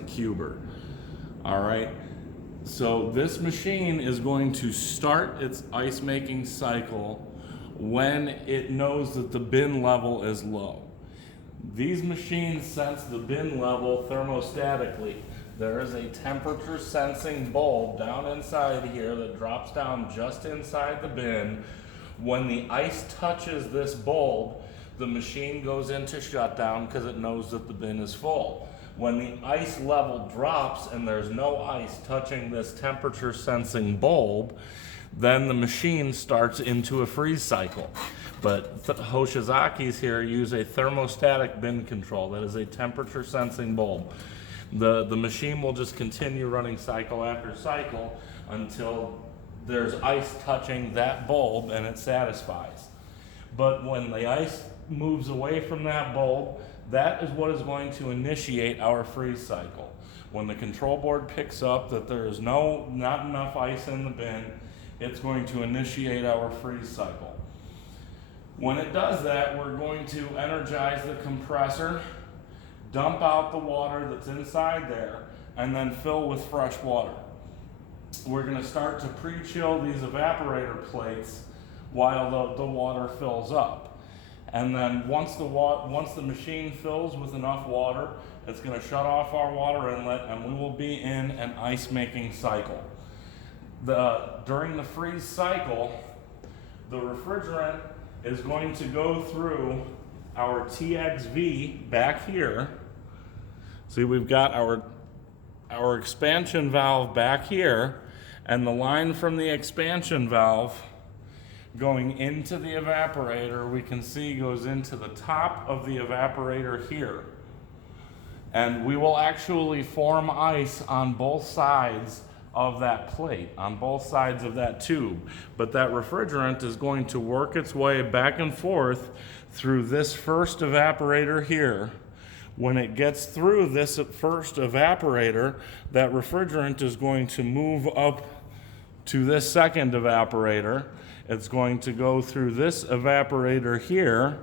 cuber. All right, so this machine is going to start its ice making cycle when it knows that the bin level is low. These machines sense the bin level thermostatically. There is a temperature sensing bulb down inside here that drops down just inside the bin. When the ice touches this bulb, the machine goes into shutdown because it knows that the bin is full. When the ice level drops and there's no ice touching this temperature sensing bulb, then the machine starts into a freeze cycle. But Hoshizaki's here use a thermostatic bin control. That is a temperature sensing bulb. The machine will just continue running cycle after cycle until there's ice touching that bulb and it satisfies. But when the ice moves away from that bulb, that is what is going to initiate our freeze cycle. When the control board picks up that there is not enough ice in the bin, it's going to initiate our freeze cycle. When it does that, we're going to energize the compressor, dump out the water that's inside there, and then fill with fresh water. We're going to start to pre-chill these evaporator plates while the water fills up. And then once the machine fills with enough water, it's going to shut off our water inlet and we will be in an ice making cycle. During the freeze cycle, the refrigerant is going to go through our TXV back here. See, we've got our expansion valve back here, and the line from the expansion valve going into the evaporator, we can see goes into the top of the evaporator here. And we will actually form ice on both sides of that plate, on both sides of that tube. But that refrigerant is going to work its way back and forth through this first evaporator here. When it gets through this first evaporator, that refrigerant is going to move up to this second evaporator. It's going to go through this evaporator here,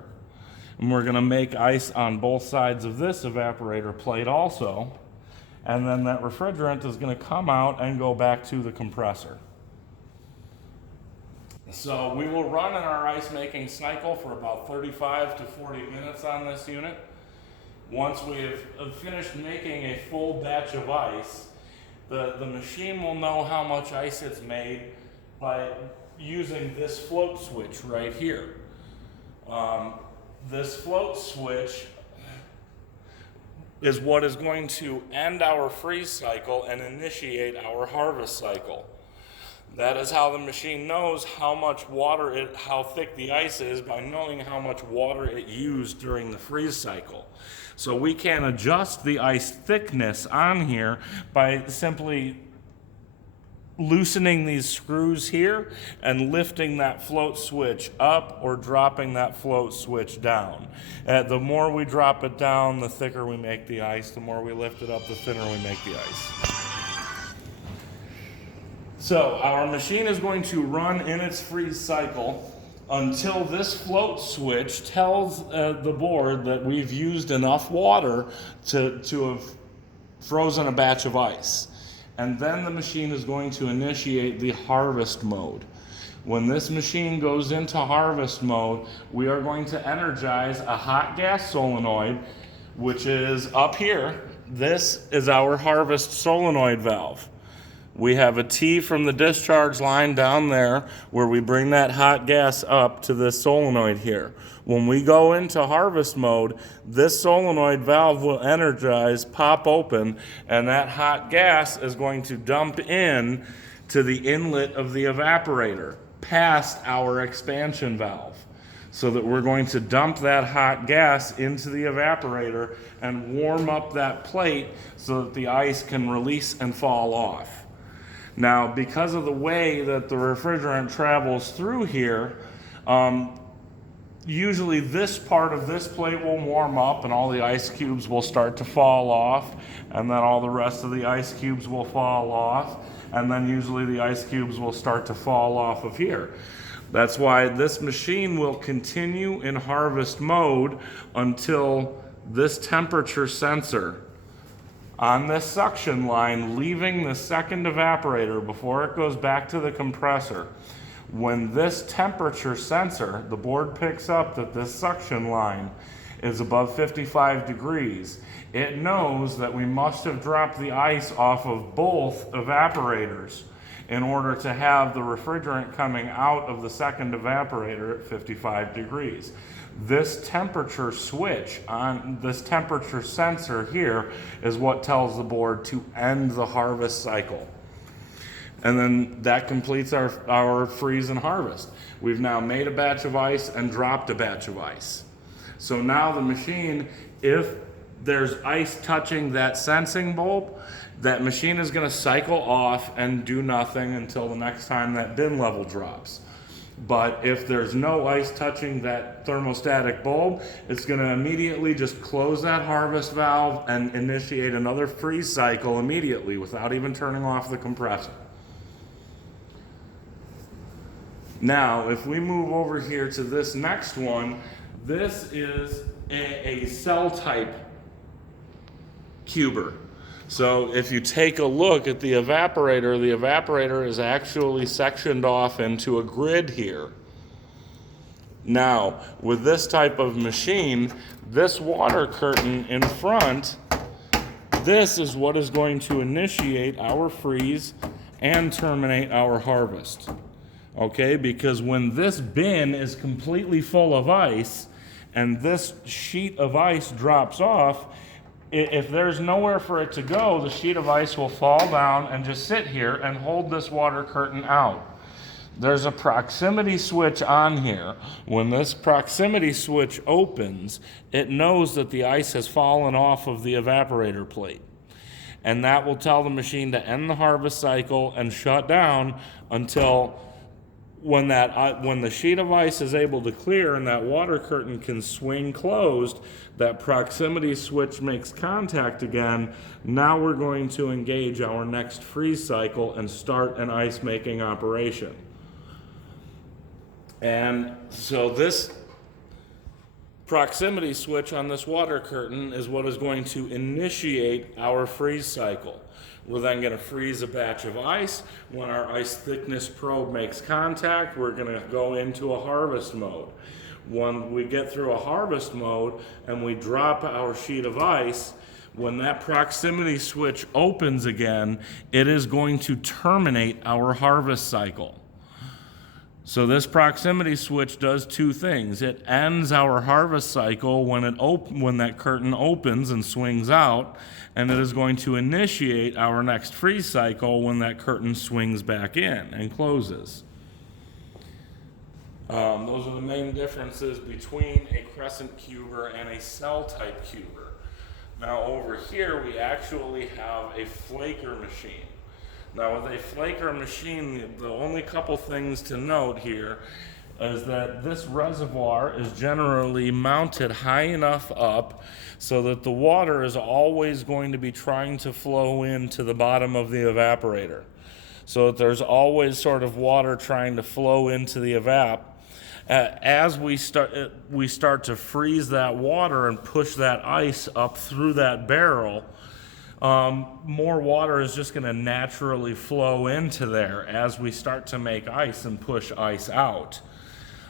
and we're going to make ice on both sides of this evaporator plate also. And then that refrigerant is going to come out and go back to the compressor. So we will run in our ice making cycle for about 35 to 40 minutes on this unit. Once we have finished making a full batch of ice, the machine will know how much ice it's made by using this float switch right here. This float switch is what is going to end our freeze cycle and initiate our harvest cycle. That is how the machine knows how much water how thick the ice is, by knowing how much water it used during the freeze cycle. So we can adjust the ice thickness on here by simply loosening these screws here and lifting that float switch up or dropping that float switch down. The more we drop it down, the thicker we make the ice. The more we lift it up, the thinner we make the ice. So our machine is going to run in its freeze cycle until this float switch tells the board that we've used enough water to have frozen a batch of ice. And then the machine is going to initiate the harvest mode. When this machine goes into harvest mode, we are going to energize a hot gas solenoid, which is up here. This is our harvest solenoid valve. We have a T from the discharge line down there where we bring that hot gas up to this solenoid here. When we go into harvest mode, this solenoid valve will energize, pop open, and that hot gas is going to dump in to the inlet of the evaporator, past our expansion valve. So that we're going to dump that hot gas into the evaporator and warm up that plate so that the ice can release and fall off. Now, because of the way that the refrigerant travels through here, usually this part of this plate will warm up and all the ice cubes will start to fall off, and then all the rest of the ice cubes will fall off, and then usually the ice cubes will start to fall off of here. That's why this machine will continue in harvest mode until this temperature sensor on this suction line leaving the second evaporator before it goes back to the compressor. When this temperature sensor, the board picks up that this suction line is above 55 degrees, it knows that we must have dropped the ice off of both evaporators in order to have the refrigerant coming out of the second evaporator at 55 degrees. This temperature switch on this temperature sensor here is what tells the board to end the harvest cycle. And then that completes our freeze and harvest. We've now made a batch of ice and dropped a batch of ice. So now the machine, if there's ice touching that sensing bulb, that machine is going to cycle off and do nothing until the next time that bin level drops. But if there's no ice touching that thermostatic bulb, it's going to immediately just close that harvest valve and initiate another freeze cycle immediately without even turning off the compressor. Now, if we move over here to this next one, this is a cell type cuber. So if you take a look at the evaporator is actually sectioned off into a grid here. Now, with this type of machine, this water curtain in front, this is what is going to initiate our freeze and terminate our harvest. Okay, because when this bin is completely full of ice and this sheet of ice drops off, if there's nowhere for it to go, the sheet of ice will fall down and just sit here and hold this water curtain out. There's a proximity switch on here. When this proximity switch opens, it knows that the ice has fallen off of the evaporator plate. And that will tell the machine to end the harvest cycle and shut down until when the sheet of ice is able to clear and that water curtain can swing closed, that proximity switch makes contact again. Now we're going to engage our next freeze cycle and start an ice making operation. And so this proximity switch on this water curtain is what is going to initiate our freeze cycle. We're then going to freeze a batch of ice. When our ice thickness probe makes contact, we're going to go into a harvest mode. When we get through a harvest mode and we drop our sheet of ice, when that proximity switch opens again, it is going to terminate our harvest cycle. So this proximity switch does two things. It ends our harvest cycle when that curtain opens and swings out, and it is going to initiate our next freeze cycle when that curtain swings back in and closes. Those are the main differences between a crescent cuber and a cell type cuber. Now over here we actually have a flaker machine. Now with a flaker machine, the only couple things to note here is that this reservoir is generally mounted high enough up so that the water is always going to be trying to flow into the bottom of the evaporator. So that there's always sort of water trying to flow into the evap. As we start to freeze that water and push that ice up through that barrel, more water is just going to naturally flow into there as we start to make ice and push ice out.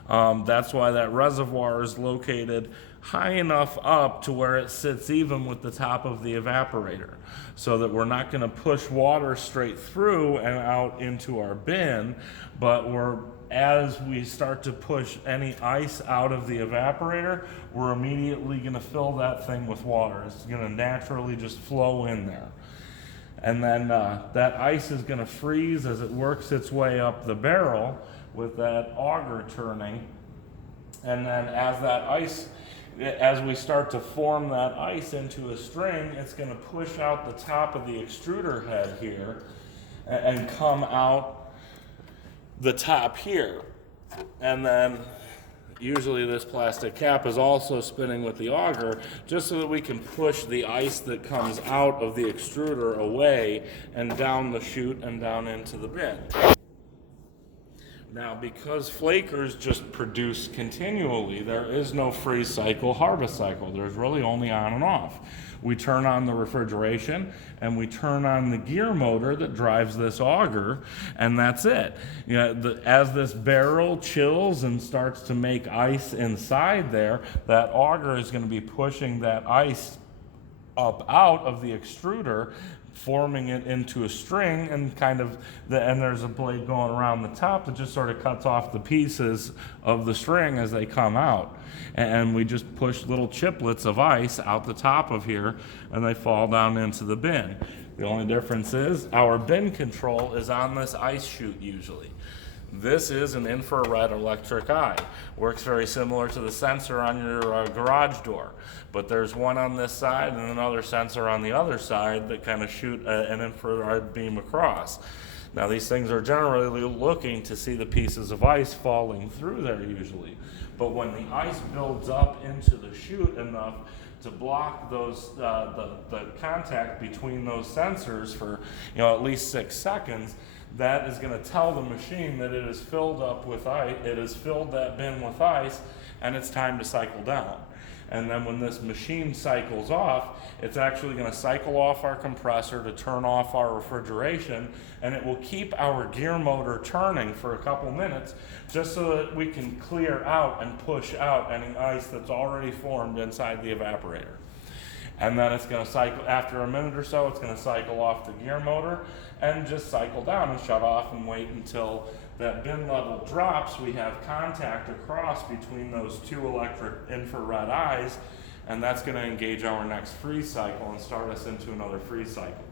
That's why that reservoir is located high enough up to where it sits even with the top of the evaporator, so that we're not going to push water straight through and out into our bin, but as we start to push any ice out of the evaporator, we're immediately going to fill that thing with water. It's going to naturally just flow in there. And then that ice is going to freeze as it works its way up the barrel with that auger turning. And then as we start to form that ice into a string, it's going to push out the top of the extruder head here and come out the top here. And then usually this plastic cap is also spinning with the auger just so that we can push the ice that comes out of the extruder away and down the chute and down into the bin. Now, because flakers just produce continually, there is no freeze cycle, harvest cycle. There's really only on and off. We turn on the refrigeration and we turn on the gear motor that drives this auger, and that's it. You know, as this barrel chills and starts to make ice inside there, that auger is going to be pushing that ice up out of the extruder, forming it into a string, and and there's a blade going around the top that just sort of cuts off the pieces of the string as they come out. And we just push little chiplets of ice out the top of here, and they fall down into the bin. The only difference is our bin control is on this ice chute usually. This is an infrared electric eye. Works very similar to the sensor on your garage door. But there's one on this side and another sensor on the other side that kind of shoot an infrared beam across. Now these things are generally looking to see the pieces of ice falling through there usually. But when the ice builds up into the chute enough to block those the contact between those sensors for at least 6 seconds, that is going to tell the machine that it is filled up with ice, it has filled that bin with ice, and it's time to cycle down. And then when this machine cycles off, it's actually going to cycle off our compressor to turn off our refrigeration, and it will keep our gear motor turning for a couple minutes just so that we can clear out and push out any ice that's already formed inside the evaporator. And then it's going to cycle, after a minute or so, it's going to cycle off the gear motor and just cycle down and shut off and wait until that bin level drops. We have contact across between those two electric infrared eyes, and that's going to engage our next freeze cycle and start us into another freeze cycle.